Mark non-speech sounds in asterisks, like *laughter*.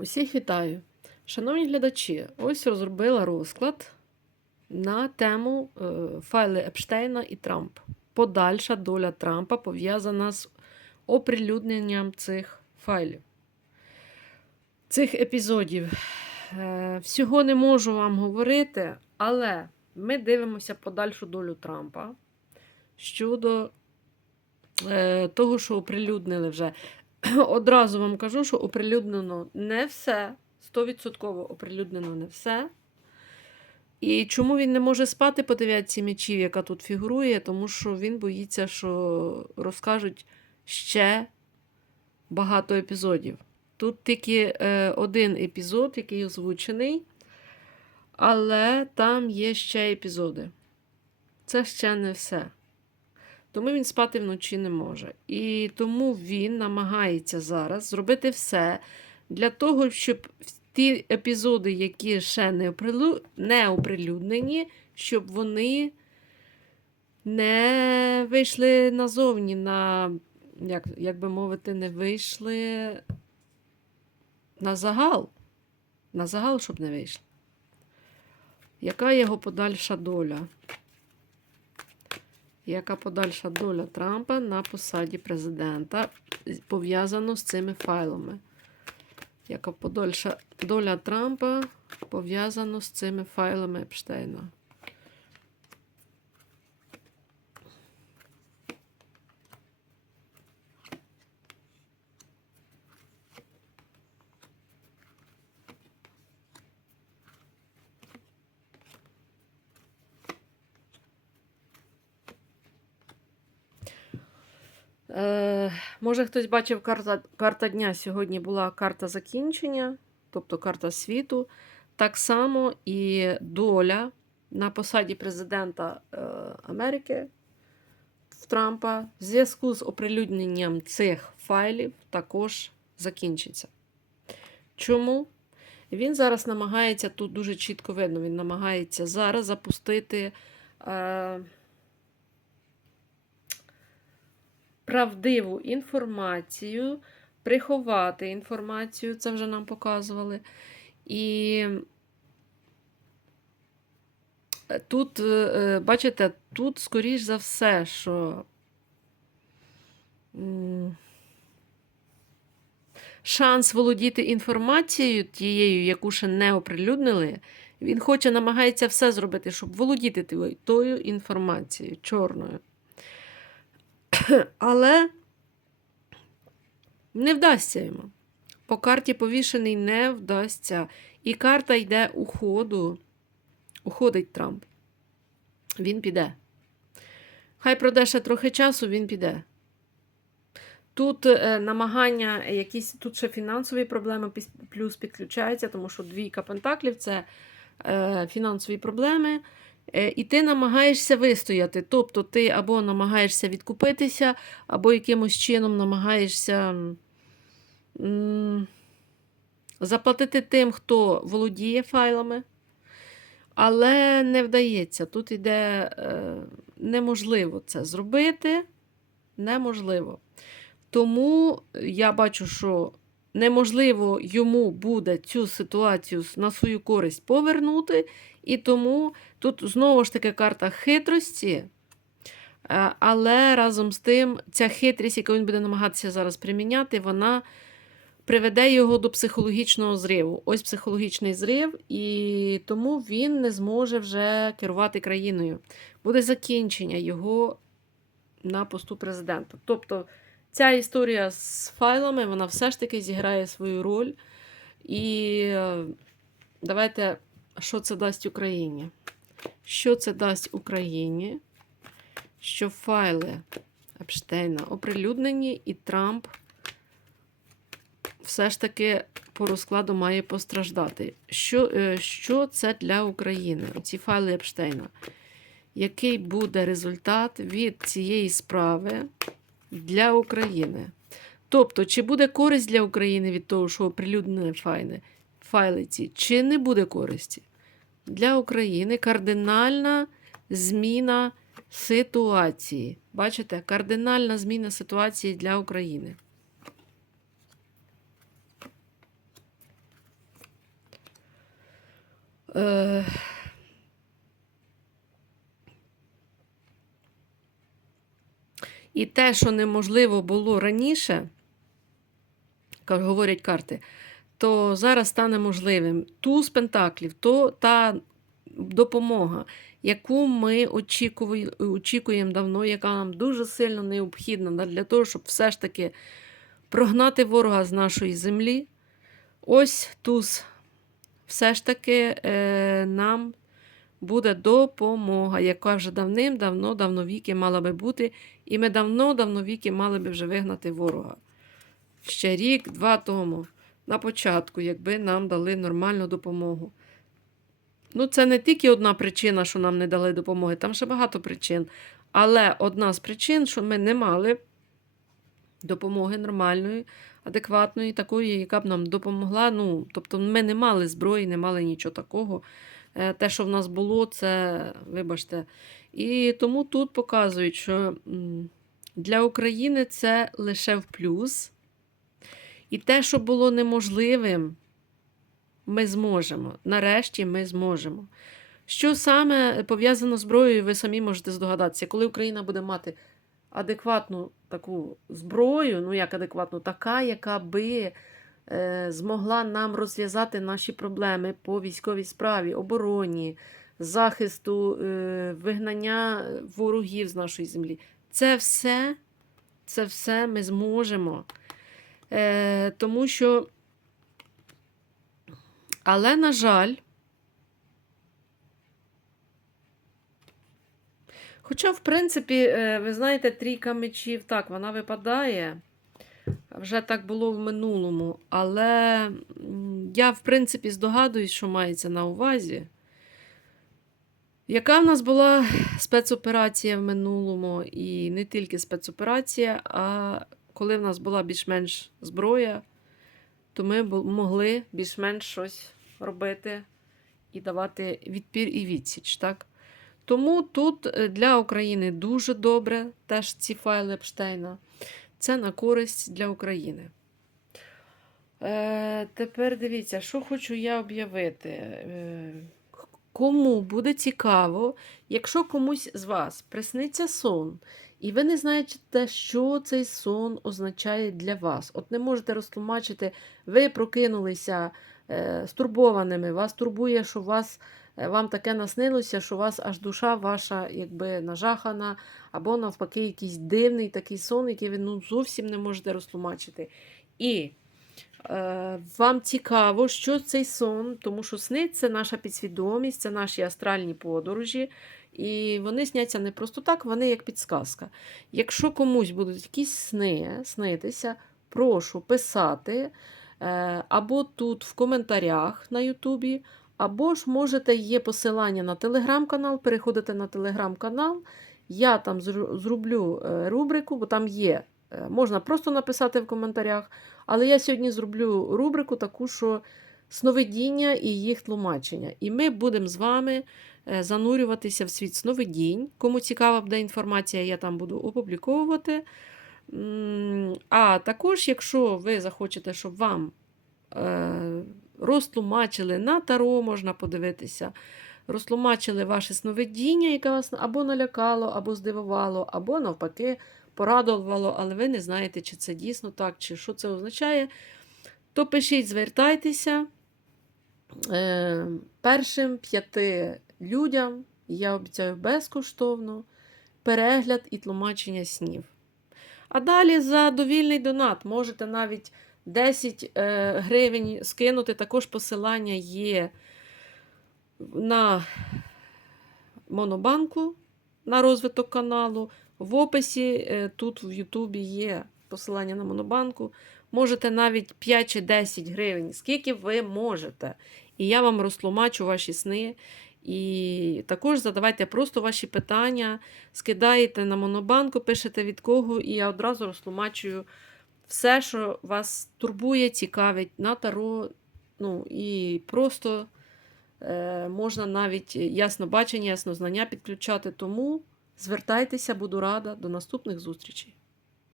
Усіх вітаю. Шановні глядачі, ось розробила розклад на тему е, файли Епштейна і Трамп. Подальша доля Трампа пов'язана з оприлюдненням цих файлів, цих епізодів. Е, всього не можу вам говорити, але ми дивимося подальшу долю Трампа щодо е, того, що оприлюднили вже. *clears throat* Одразу вам кажу, що оприлюднено не все. 100% оприлюднено не все. І чому він не може спати по дев'ятці мечів, яка тут фігурує? Тому що він боїться, що розкажуть ще багато епізодів. Тут тільки е, один епізод, який озвучений, але там є ще епізоди. Це ще не все. Тому він спати вночі не може. І тому він намагається зараз зробити все для того, щоб ті епізоди, які ще не, оприлю... не оприлюднені, щоб вони не вийшли назовні, на, як, як би мовити, не вийшли на загал. На загал, щоб не вийшли. Яка його подальша доля? Яка подальша доля Трампа на посаді президента пов'язана з цими файлами? Яка подальша доля Трампа пов'язана з цими файлами Епштейна? Е, може, хтось бачив карта, карта дня. Сьогодні була карта закінчення, тобто карта світу. Так само і доля на посаді президента е, Америки в Трампа в зв'язку з оприлюдненням цих файлів також закінчиться. Чому? Він зараз намагається, тут дуже чітко видно, він намагається зараз запустити. Е, правдиву інформацію, приховати інформацію, це вже нам показували. І тут, е, бачите, тут, скоріш за все, що шанс володіти інформацією тією, яку ще не оприлюднили, він хоче, намагається все зробити, щоб володіти тою інформацією чорною. *coughs* Але не вдасться йому. По карті повішений не вдасться. І карта йде уходу. Уходить Трамп. Він піде. Хай пройде ще трохи часу, він піде. Тут е, намагання, якісь, тут ще фінансові проблеми плюс підключаються, тому що двійка пентаклів це е, фінансові проблеми. Е, і ти намагаєшся вистояти. Тобто ти або намагаєшся відкупитися, або якимось чином намагаєшся заплатити тим, хто володіє файлами. Але не вдається. Тут іде е, неможливо це зробити. Неможливо. Тому я бачу, що неможливо йому буде цю ситуацію на свою користь повернути. І тому тут знову ж таки карта хитрості. Е, але разом з тим, ця хитрість, яку він буде намагатися зараз приміняти, вона приведе його до психологічного зриву. Ось психологічний зрив, і тому він не зможе вже керувати країною. Буде закінчення його на посту президента. Тобто ця історія з файлами, вона все ж таки зіграє свою роль. І е, давайте що це дасть Україні? Що це дасть Україні? Що файли Епштейна оприлюднені, і Трамп все ж таки по розкладу має постраждати. Що е, що це для України? Ці файли Епштейна. Який буде результат від цієї справи для України. Тобто, чи буде користь для України від того, що оприлюднене файне, файли ці, чи не буде користі? Для України кардинальна зміна ситуації. Бачите, кардинальна зміна ситуації для України. Е, І те, що неможливо було раніше, як говорять карти, то зараз стане можливим. Туз пентаклів, то та допомога, яку ми очікує- очікуємо давно, яка нам дуже сильно необхідна для того, щоб все ж таки прогнати ворога з нашої землі. Ось туз. Все ж таки е, нам буде допомога, яка вже давним-давно, давновіки мала би бути, і ми давно-давновіки мали би вже вигнати ворога. Ще рік, два тому, на початку, якби нам дали нормальну допомогу. Ну, це не тільки одна причина, що нам не дали допомоги, там ще багато причин. Але одна з причин, що ми не мали допомоги нормальної, адекватної, такої, яка б нам допомогла. Ну, тобто, ми не мали зброї, не мали нічого такого. Е, Те, що в нас було, це, вибачте. І тому тут показують, що для України це лише в плюс. І те, що було неможливим, ми зможемо. Нарешті ми зможемо. Що саме пов'язано з зброєю, ви самі можете здогадатися, коли Україна буде мати адекватну таку зброю, ну як адекватну, така, яка би змогла нам розв'язати наші проблеми по військовій справі, обороні, захисту, е, вигнання ворогів з нашої землі. Це все, це все ми зможемо. Е, тому що, але, на жаль, Хоча, в принципі, е, ви знаєте, трійка мечів, так, вона випадає. Вже так було в минулому. Але я, в принципі, здогадуюсь, що мається на увазі. Яка в нас була спецоперація в минулому, і не тільки спецоперація, а коли в нас була більш-менш зброя, то ми могли більш-менш щось робити і давати відпір і відсіч. Так? Тому тут е, для України дуже добре теж ці файли Епштейна. Це на користь для України. Е, тепер дивіться, що хочу я об'явити. Е, кому буде цікаво, якщо комусь з вас присниться сон, і ви не знаєте, що цей сон означає для вас. От не можете розтлумачити, ви прокинулися е, стурбованими, вас турбує, що вас вам таке наснилося, що у вас аж душа ваша якби нажахана, або навпаки, якийсь дивний такий сон, який ви ну, зовсім не можете розтлумачити. І е, вам цікаво, що цей сон, тому що сни це наша підсвідомість, це наші астральні подорожі. І вони сняться не просто так, вони як підсказка. Якщо комусь будуть якісь сни снитися, прошу писати е, або тут в коментарях на Ютубі, або ж можете є посилання на телеграм-канал, переходите на телеграм-канал. Я там зроблю е, рубрику, бо там є. е, Можна просто написати в коментарях, але я сьогодні зроблю рубрику таку, що сновидіння і їх тлумачення. І ми будемо з вами е, занурюватися в світ сновидінь. Кому цікава буде інформація, я там буду опубліковувати. А також, якщо ви захочете, щоб вам розтлумачили на таро, можна подивитися, розтлумачили ваше сновидіння, яке вас або налякало, або здивувало, або навпаки порадувало, але ви не знаєте, чи це дійсно так, чи що це означає, то пишіть, звертайтеся. Е, першим п'яти людям я обіцяю безкоштовно перегляд і тлумачення снів. А далі за довільний донат можете навіть 10 е, гривень скинути. Також посилання є на Монобанку на розвиток каналу. В описі е, тут в Ютубі є посилання на Монобанку. Можете навіть 5 чи 10 гривень, скільки ви можете. І я вам розтлумачу ваші сни. І також задавайте просто ваші питання, скидаєте на Монобанку, пишете від кого, і я одразу розтлумачую все, що вас турбує, цікавить на таро. Ну, і просто е, можна навіть ясно бачення, ясно знання підключати. Тому звертайтеся, буду рада. До наступних зустрічей.